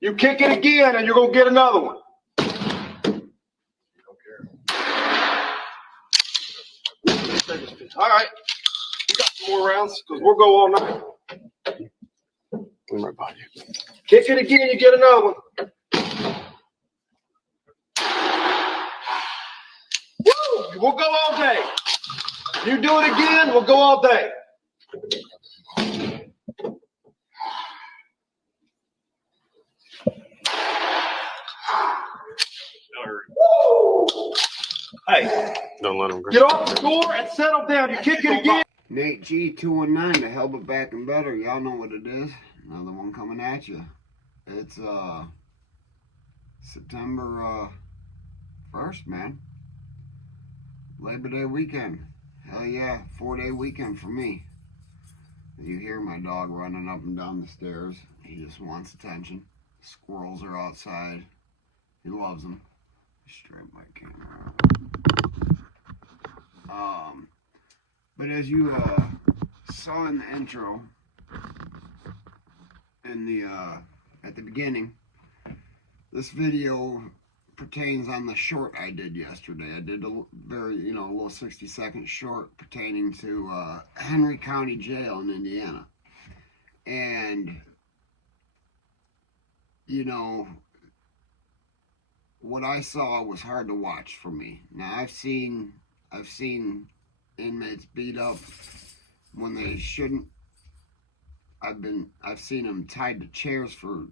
You kick it again and you're going to get another one. All right. We got some more rounds because we'll go all night. I'm right behind you. Kick it again, you get another one. Woo! We'll go all day. You do it again, we'll go all day. Hey, don't let him go. Get off the floor and settle down. You kick it again. Nate G 219 to help it back and better. Y'all know what it is. Another one coming at you. It's September 1st, man. Labor Day weekend. Hell yeah, 4-day weekend for me. You hear my dog running up and down the stairs. He just wants attention. Squirrels are outside. He loves them. Straight my camera. But as you saw in the intro, in the at the beginning, this video pertains on the short I did yesterday. I did a very, a little 60-second short pertaining to Henry County Jail in Indiana. And, what I saw was hard to watch for me. Now, I've seen inmates beat up when they shouldn't. I've seen them tied to chairs for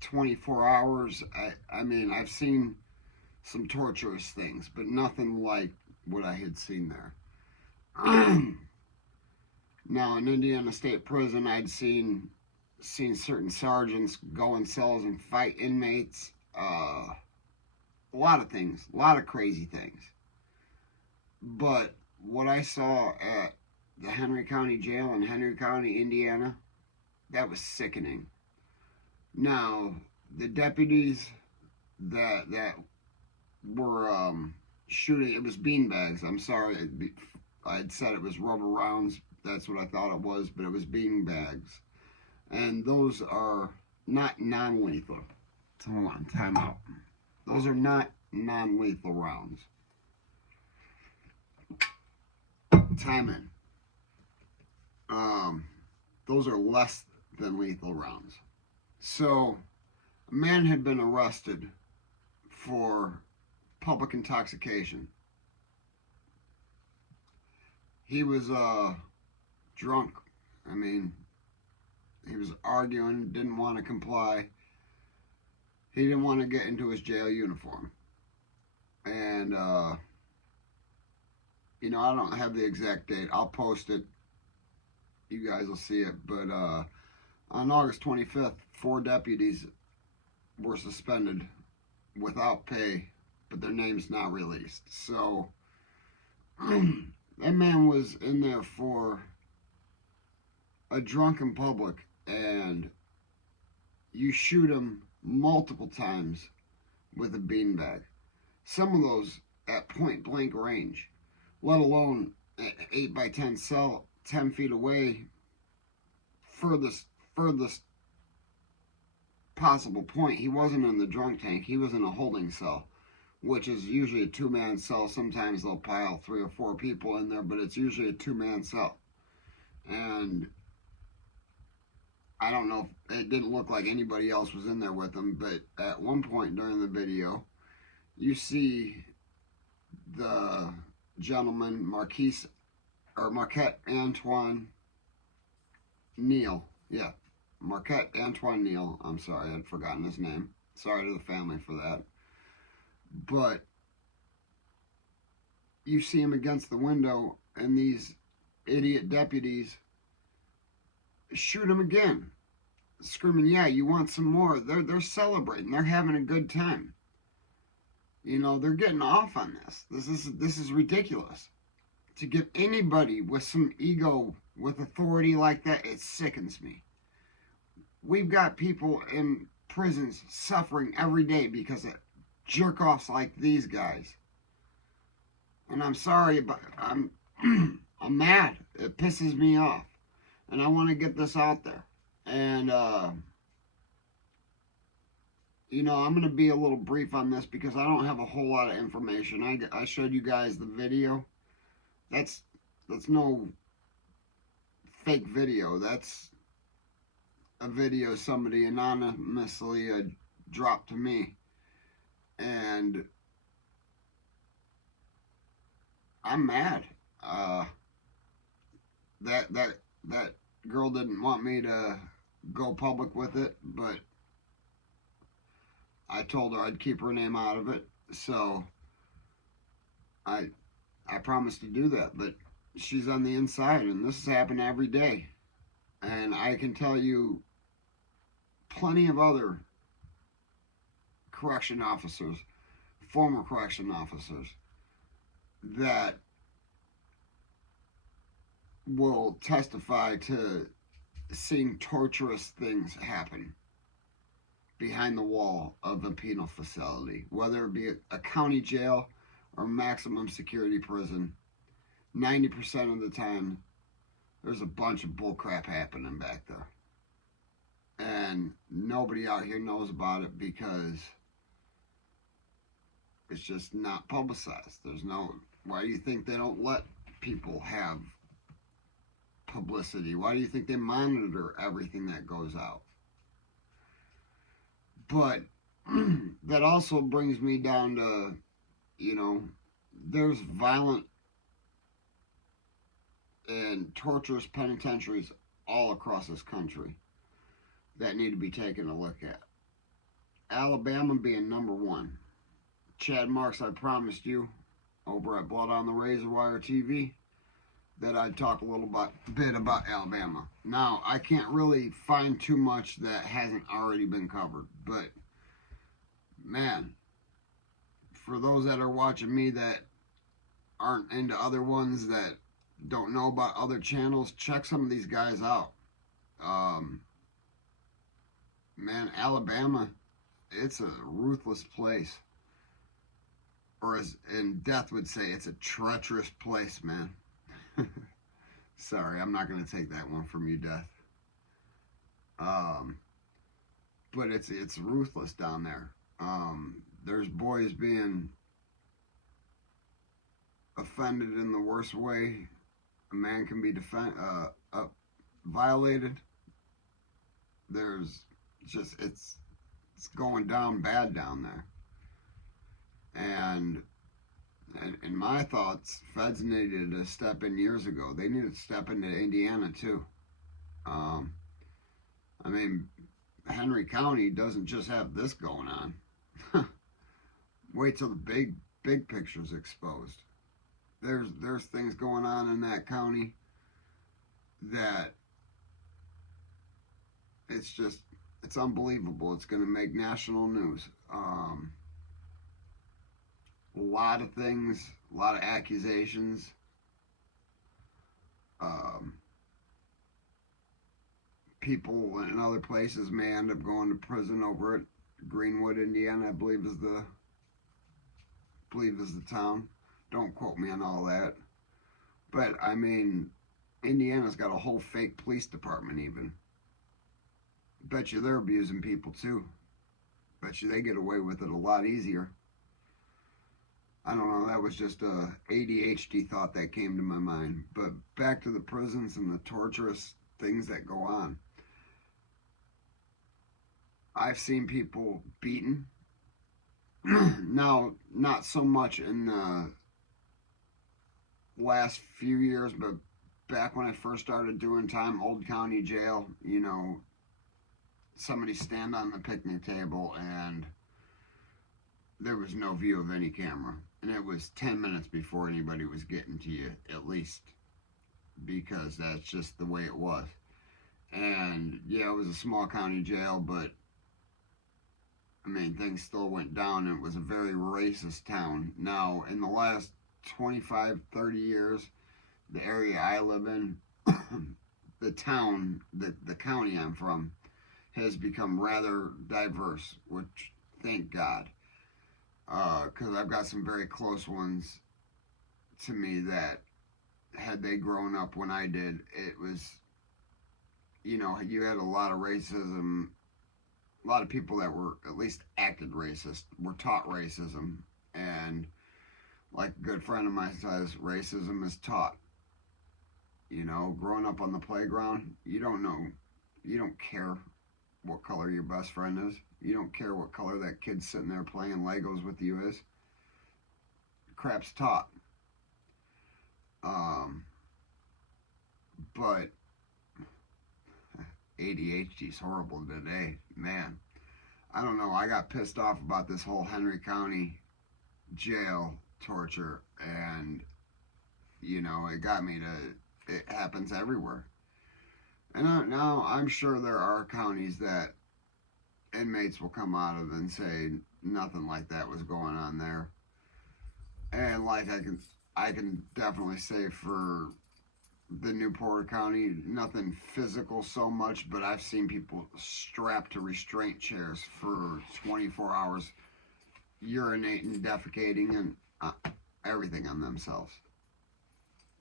24 hours. I've seen some torturous things, but nothing like what I had seen there. Now, in Indiana State Prison, I'd seen certain sergeants go in cells and fight inmates. A lot of things, a lot of crazy things. But what I saw at the Henry County Jail in Henry County, Indiana, that was sickening. Now, the deputies that were shooting, it was beanbags. I'm sorry, I had said it was rubber rounds. That's what I thought it was, but it was beanbags. And those are not non-lethal. Hold on, time out. Those are not non-lethal rounds. Time in. Those are less than lethal rounds. So, a man had been arrested for public intoxication. He was drunk. He was arguing, didn't want to comply. He didn't want to get into his jail uniform. And, I don't have the exact date. I'll post it. You guys will see it. But on August 25th, 4 deputies were suspended without pay, but their names not released. So, that man was in there for a drunken public, and you shoot him multiple times with a beanbag. Some of those at point blank range, let alone an 8x10 cell 10 feet away, furthest possible point. He wasn't in the drunk tank, he was in a holding cell, which is usually a 2-man cell. Sometimes they'll pile 3 or 4 people in there, but it's usually a 2-man cell. And I don't know, it didn't look like anybody else was in there with him, but at one point during the video, you see the gentleman, Marquette Antoine Neal. Yeah, Marquette Antoine Neal. I'm sorry, I'd forgotten his name. Sorry to the family for that. But you see him against the window, and these idiot deputies shoot him again, screaming, "Yeah, you want some more?" They're celebrating. They're having a good time. They're getting off on this. This is ridiculous. To give anybody with some ego, with authority like that, it sickens me. We've got people in prisons suffering every day because of jerk-offs like these guys. And I'm sorry, but I'm I'm mad. It pisses me off, and I want to get this out there. And I'm gonna be a little brief on this because I don't have a whole lot of information. I showed you guys the video. That's no fake video. That's a video somebody anonymously dropped to me, and I'm mad. That girl didn't want me to go public with it, but I told her I'd keep her name out of it. So I I promised to do that, but she's on the inside, and this has happened every day. And I can tell you plenty of other correction officers, former correction officers, that will testify to seeing torturous things happen behind the wall of a penal facility, whether it be a county jail or maximum security prison. 90% of the time, there's a bunch of bullcrap happening back there. And nobody out here knows about it because it's just not publicized. Why do you think they don't let people have publicity? Why do you think they monitor everything that goes out? But that also brings me down to, there's violent and torturous penitentiaries all across this country that need to be taken a look at. Alabama being number one. Chad Marks, I promised you over at Blood on the Razor Wire TV that I'd talk a little bit about Alabama. Now, I can't really find too much that hasn't already been covered, but man, for those that are watching me that aren't into other ones, that don't know about other channels, check some of these guys out. Man, Alabama, it's a ruthless place. Or as in Death would say, it's a treacherous place, man. Sorry, I'm not going to take that one from you, Death. But it's ruthless down there. There's boys being offended in the worst way a man can be violated. There's just it's going down bad down there. And in my thoughts, feds needed to step in years ago. They needed to step into Indiana too. I mean, Henry County doesn't just have this going on. Wait till the big picture's exposed. There's things going on in that county that it's unbelievable. It's going to make national news. A lot of things, a lot of accusations. People in other places may end up going to prison over it. Greenwood, Indiana, I believe is the town. Don't quote me on all that. But I mean, Indiana's got a whole fake police department even. Bet you they're abusing people too. Bet you they get away with it a lot easier. I don't know, that was just a ADHD thought that came to my mind. But back to the prisons and the torturous things that go on. I've seen people beaten. Now, not so much in the last few years, but back when I first started doing time, Old County Jail, somebody stand on the picnic table and there was no view of any camera. And it was 10 minutes before anybody was getting to you, at least, because that's just the way it was. And yeah, it was a small county jail, but I mean, things still went down, and it was a very racist town. Now, in the last 25, 30 years, the area I live in, the town, the county I'm from, has become rather diverse, which, thank God. Because I've got some very close ones to me that had they grown up when I did, it was, you know, you had a lot of racism, a lot of people that were at least acted racist, were taught racism. And like a good friend of mine says, racism is taught. You know, growing up on the playground, you don't know, you don't care what color your best friend is. You don't care what color that kid sitting there playing Legos with you is. Crap's taught. But ADHD is horrible today, man. I don't know. I got pissed off about this whole Henry County jail torture, and you know, it got me to. It happens everywhere, and now I'm sure there are counties that inmates will come out of and say nothing like that was going on there, and like I can definitely say for the Newport County, nothing physical so much, but I've seen people strapped to restraint chairs for 24 hours, urinating, defecating, and everything on themselves.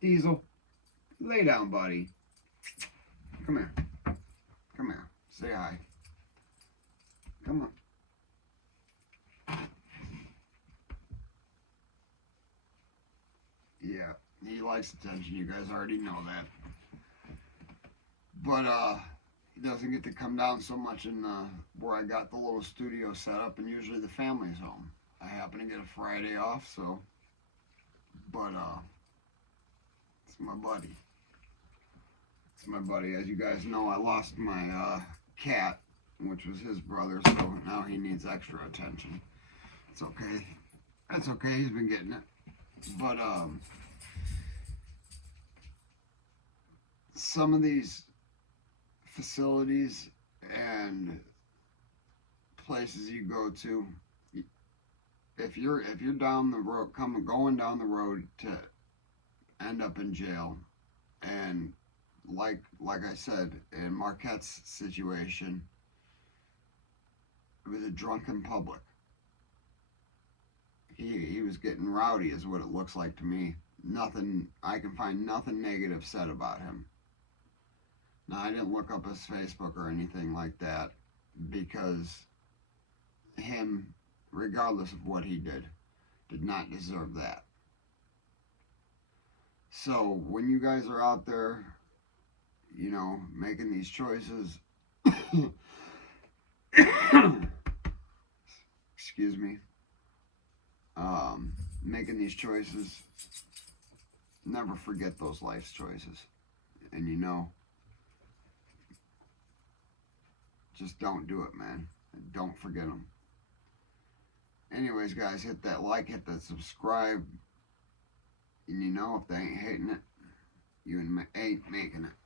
Diesel, lay down, buddy. Come here. Come here. Say hi. Come on. Yeah. He likes attention, you guys already know that. But he doesn't get to come down so much in where I got the little studio set up, and usually the family's home. I happen to get a Friday off, so but it's my buddy. It's my buddy. As you guys know, I lost my cat, which was his brother, so now he needs extra attention. It's okay. That's okay, he's been getting it. But some of these facilities and places you go to, if you're down the road, going down the road to end up in jail, and like I said, in Marquette's situation, it was a drunken public. He was getting rowdy, is what it looks like to me. Nothing, I can find nothing negative said about him. Now, I didn't look up his Facebook or anything like that, because him, regardless of what he did not deserve that. So when you guys are out there, you know, making these choices, excuse me, making these choices, never forget those life's choices. And you know, just don't do it, man. Don't forget them. Anyways, guys, hit that like, hit that subscribe. And you know, if they ain't hating it, you ain't making it.